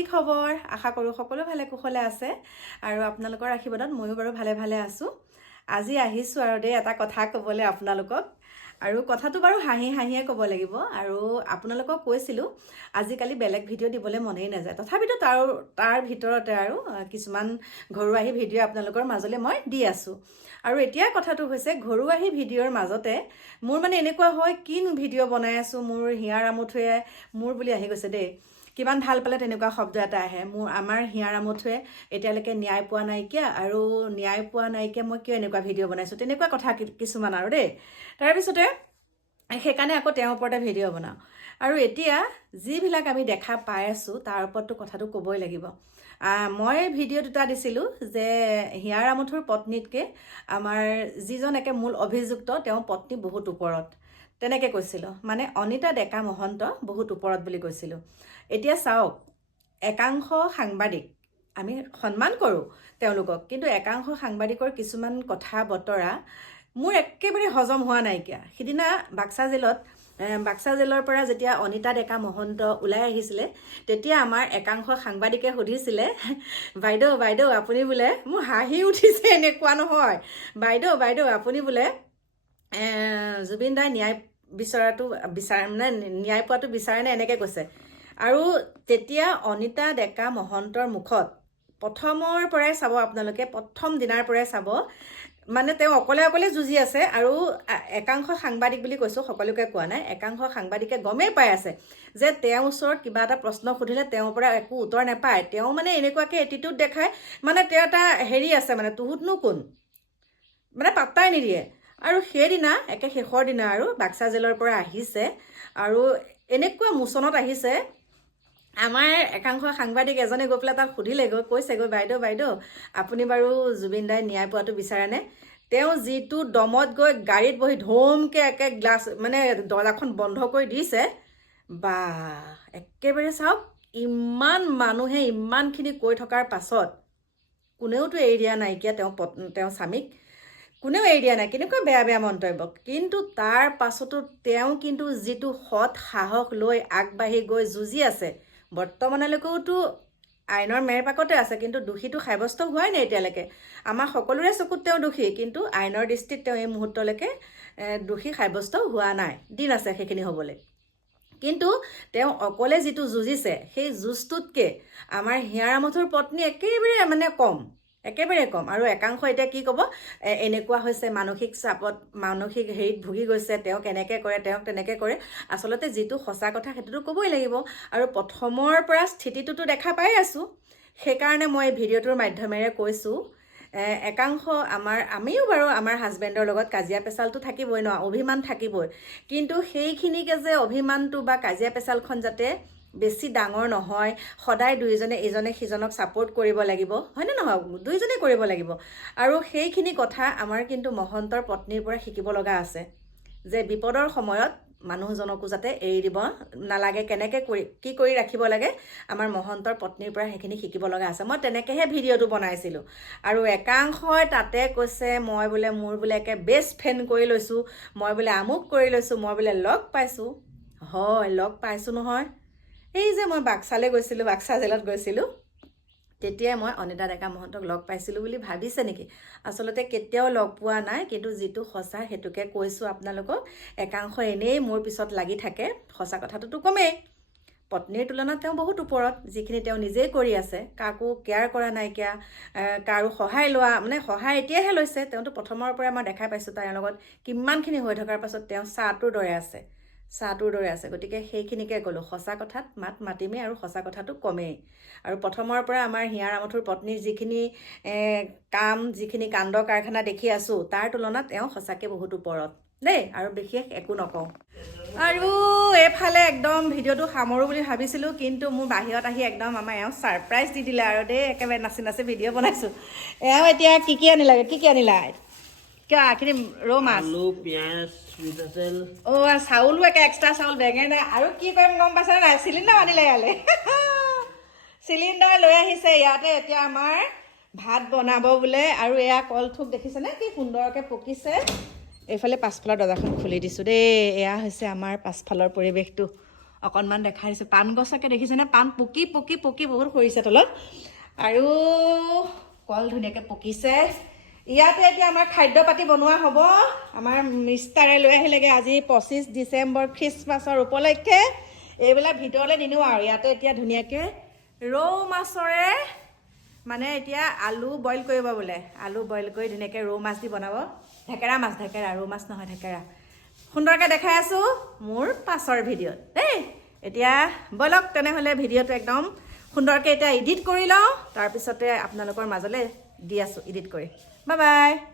কি খবৰ? আশা কৰোঁ সকলো ভালে কুশলে আছে আৰু আপোনালোকৰ আশীৰ্বাদত ময়ো বাৰু ভালে ভালে আছোঁ। আজি আহিছোঁ আৰু দেই এটা কথা ক'বলৈ আপোনালোকক। আৰু কথাটো বাৰু হাঁহি হাঁহিয়ে ক'ব লাগিব আৰু আপোনালোকক কৈছিলোঁ আজিকালি বেলেগ ভিডিঅ' দিবলৈ মনেই নাযায়। তথাপিতো তাৰ ভিতৰতে আৰু কিছুমান ঘৰুৱাহী ভিডিঅ' আপোনালোকৰ মাজলৈ মই দি আছোঁ। আৰু এতিয়া কথাটো হৈছে ঘৰুৱাহী ভিডিঅ'ৰ মাজতে মোৰ মানে এনেকুৱা হয় কিনো ভিডিঅ' বনাই আছোঁ, মোৰ হিয়াৰ আমঠুৱে মোৰ বুলি আহি গৈছে দেই। কিমান ভাল পালে তেনেকুৱা শব্দ এটা আহে। আমাৰ হিয়াৰ আমঠুৱে এতিয়ালৈকে ন্যায় পোৱা নাইকিয়া আৰু ন্যায় পোৱা নাইকিয়া মই কিয় এনেকুৱা ভিডিঅ' বনাইছোঁ, তেনেকুৱা কথা কিছুমান আৰু দেই। তাৰপিছতে সেইকাৰণে আকৌ তেওঁৰ ওপৰতে ভিডিঅ' বনাওঁ। আৰু এতিয়া যিবিলাক আমি দেখা পাই আছোঁ তাৰ ওপৰততো কথাটো ক'বই লাগিব। মই ভিডিঅ' দুটা দিছিলোঁ যে হিয়াৰ আমঠুৰ পত্নীতকৈ আমাৰ যিজন একে মূল অভিযুক্ত তেওঁৰ পত্নী বহুত ওপৰত, তেনেকৈ কৈছিলোঁ। মানে অনিতা ডেকা মহন্ত বহুত ওপৰত বুলি কৈছিলোঁ। এতিয়া চাওক, একাংশ সাংবাদিক, আমি সন্মান কৰোঁ তেওঁলোকক, কিন্তু একাংশ সাংবাদিকৰ কিছুমান কথা বতৰা মোৰ একেবাৰে হজম হোৱা নাইকিয়া। সিদিনা বাক্সা জেলৰ পৰা যেতিয়া অনিতা ডেকা মহন্ত ওলাই আহিছিলে তেতিয়া আমাৰ একাংশ সাংবাদিকে সুধিছিলে, বাইদেউ আপুনি বোলে, মোৰ হাঁহি উঠিছে, এনেকুৱা নহয়, বাইদেউ আপুনি বোলে জুবিন দাই ন্যায় মানে ন্যায় পোৱাটো বিচাৰে নে, এনেকৈ কৈছে। আৰু তেতিয়া অনিতা ডেকা মহন্তৰ মুখত প্ৰথমৰ পৰাই চাব, আপোনালোকে প্ৰথম দিনাৰ পৰাই চাব, মানে তেওঁ অকলে যুঁজি আছে। আৰু একাংশ সাংবাদিক বুলি কৈছোঁ, সকলোকে কোৱা নাই, একাংশ সাংবাদিকে গমেই পাই আছে যে তেওঁৰ ওচৰত কিবা এটা প্ৰশ্ন সুধিলে তেওঁৰ পৰা একো উত্তৰ নাপায়। তেওঁ মানে এনেকুৱাকৈ এটিটিউড দেখায়, মানে তেওঁ এটা হেৰি আছে, মানে তুহুতনো কোন, মানে পাত্তাই নিদিয়ে। আৰু সেইদিনা একে শেষৰ দিনা আৰু বাক্সা জেলৰ পৰা আহিছে আৰু এনেকুৱা মোচনত আহিছে, আমাৰ একাংশ সাংবাদিক এজনে গৈ পেলাই তাক সুধিলেগৈ, কৈছেগৈ, বাইদেউ আপুনি বাৰু জুবিন দাই ন্যায় পোৱাটো বিচাৰেনে? তেওঁ যিটো দমত গৈ গাড়ীত বহি ধমকৈ একে গ্লাছ মানে দৰ্জাখন বন্ধ কৰি দিছে, বা একেবাৰে চাওক, ইমান মানুহে ইমানখিনি কৈ থকাৰ পাছত কোনেওতো এৰি দিয়া নাইকিয়া তেওঁ স্বামীক, কোনেও এৰি দিয়া নাই, কেনেকুৱা বেয়া মন্তব্য। কিন্তু তাৰ পাছতো তেওঁ কিন্তু যিটো সৎ সাহস লৈ আগবাঢ়ি গৈ যুঁজি আছে, বৰ্তমানলৈকেওতো আইনৰ মেৰপাকতে আছে, কিন্তু দোষীটো সাব্যস্ত হোৱাই নাই এতিয়ালৈকে। আমাৰ সকলোৰে চকুত তেওঁ দোষী, কিন্তু আইনৰ দৃষ্টিত তেওঁ এই মুহূৰ্তলৈকে দোষী সাব্যস্ত হোৱা নাই, দিন আছে সেইখিনি হ'বলৈ। কিন্তু তেওঁ অকলে যিটো যুঁজিছে, সেই যুঁজটোতকৈ আমাৰ হিয়াৰ আমঠুৰ পত্নী একেবাৰে কম। আৰু একাংশ এতিয়া কি ক'ব, এনেকুৱা হৈছে, মানসিক চাপত, মানসিক হেৰিত ভুগি গৈছে, তেওঁক এনেকৈ কৰে, তেওঁক তেনেকৈ কৰে। আচলতে যিটো সঁচা কথা সেইটোতো ক'বই লাগিব। আৰু প্ৰথমৰ পৰা স্থিতিটোতো দেখা পাই আছোঁ, সেইকাৰণে মই ভিডিঅ'টোৰ মাধ্যমেৰে কৈছোঁ, একাংশ আমিও বাৰু আমাৰ হাজবেণ্ডৰ লগত কাজিয়া পেচালটো থাকিবই ন, অভিমান থাকিবই, কিন্তু সেইখিনিকে যে অভিমানটো বা কাজিয়া পেচালখন যাতে বেছি ডাঙৰ নহয়, সদায় দুইজনে ইজনে সিজনক ছাপোৰ্ট কৰিব লাগিব, হয়নে নহয়, দুইজনে কৰিব লাগিব। আৰু সেইখিনি কথা আমাৰ কিন্তু মহন্তৰ পত্নীৰ পৰা শিকিব লগা আছে, যে বিপদৰ সময়ত মানুহজনকো যাতে এৰি দিব নালাগে, কেনেকৈ কি কৰি ৰাখিব লাগে, আমাৰ মহন্তৰ পত্নীৰ পৰা সেইখিনি শিকিব লগা আছে। মই তেনেকৈহে ভিডিঅ'টো বনাইছিলোঁ। আৰু একাংশই তাতে কৈছে, মই বোলে মোৰ বোলে একে বেষ্ট ফ্ৰেণ্ড কৰি লৈছোঁ, মই বোলে আমুক কৰি লৈছোঁ, মই বোলে লগ পাইছোঁ। হয়, লগ পাইছোঁ নহয়। এই যে মই বাক্সা জেলত গৈছিলোঁ, তেতিয়াই মই অনিতা ডেকা মহন্তক লগ পাইছিলোঁ বুলি ভাবিছে নেকি? আচলতে কেতিয়াও লগ পোৱা নাই, কিন্তু যিটো সঁচা সেইটোকে কৈছোঁ আপোনালোকক। একাংশ এনেই মোৰ পিছত লাগি থাকে, সঁচা কথাটোতো কমেই। পত্নীৰ তুলনাত তেওঁ বহুত ওপৰত, যিখিনি তেওঁ নিজেই কৰি আছে, কাকো কেয়াৰ কৰা নাইকিয়া, কাৰো সহায় লোৱা, মানে সহায় এতিয়াহে লৈছে, তেওঁতো প্ৰথমৰ পৰাই মই দেখাই পাইছোঁ তাইৰ লগত কিমানখিনি হৈ থকাৰ পাছত তেওঁ চাহটোৰ দৰে আছে। গতিকে সেইখিনিকে ক'লোঁ, সঁচা কথাত মাত মাতিমেই আৰু সঁচা কথাটো কমেই। আৰু প্ৰথমৰ পৰা আমাৰ হিয়াৰ আমঠুৰ পত্নীৰ যিখিনি যিখিনি কাণ্ড কাৰখানা দেখি আছোঁ, তাৰ তুলনাত তেওঁ সঁচাকৈ বহুত ওপৰত দেই, আৰু বিশেষ একো নকওঁ। আৰু এইফালে একদম ভিডিঅ'টো সামৰোঁ বুলি ভাবিছিলোঁ, কিন্তু মোৰ বাহিৰত আহি একদম আমাৰ এওঁ ছাৰপ্ৰাইজ দি দিলে আৰু দেই, একেবাৰে নাচি ভিডিঅ' বনাইছোঁ। এওঁ এতিয়া কি আনিলা কিয় এইখিনি ৰৌ মাছ, আলু, পিঁয়াজ, মিঠাতেল, চাউলো একে এক্সট্ৰা চাউল, বেঙেনা, আৰু কি কৰিম গম পাইছে নাই, চিলিণ্ডাৰ আনিলে ইয়ালৈ। চিলিণ্ডাৰ লৈ আহিছে ইয়াতে। এতিয়া আমাৰ ভাত বনাব বোলে। আৰু এয়া কলথোক দেখিছেনে কি সুন্দৰকৈ পকিছে। এইফালে পাছফালৰ দৰ্জাখন খুলি দিছোঁ দেই, এয়া হৈছে আমাৰ পাছফালৰ পৰিৱেশটো। অকণমান দেখাই দিছোঁ পাণ গছকে দেখিছেনে পাণ পকি পকি পকি বহুত সৰিছে তলত আৰু কল ধুনীয়াকৈ পকিছে ইয়াতে এতিয়া আমাৰ খাদ্য পাতি বনোৱা হ'ব আমাৰ মিষ্টাৰে লৈ আহিলেগৈ আজি 25 ডিচেম্বৰ খ্ৰীষ্টমাছৰ উপলক্ষে এইবিলাক ভিতৰলৈ নিনিওঁ আৰু ইয়াতে এতিয়া ধুনীয়াকৈ ৰৌ মাছৰে মানে এতিয়া আলু বইল কৰিব বোলে আলু বইল কৰি ধুনীয়াকৈ ৰৌ মাছ দি বনাব ঢেকেৰা মাছ ঢেকেৰা ৰৌ মাছ নহয় ঢেকেৰা সুন্দৰকৈ দেখাই আছোঁ মোৰ পাছৰ ভিডিঅ'ত দেই এতিয়া বলক তেনেহ'লে ভিডিঅ'টো একদম সুন্দৰকৈ এতিয়া এডিট কৰি লওঁ তাৰপিছতে আপোনালোকৰ মাজলৈ দি আছোঁ এডিট কৰি বাই বাই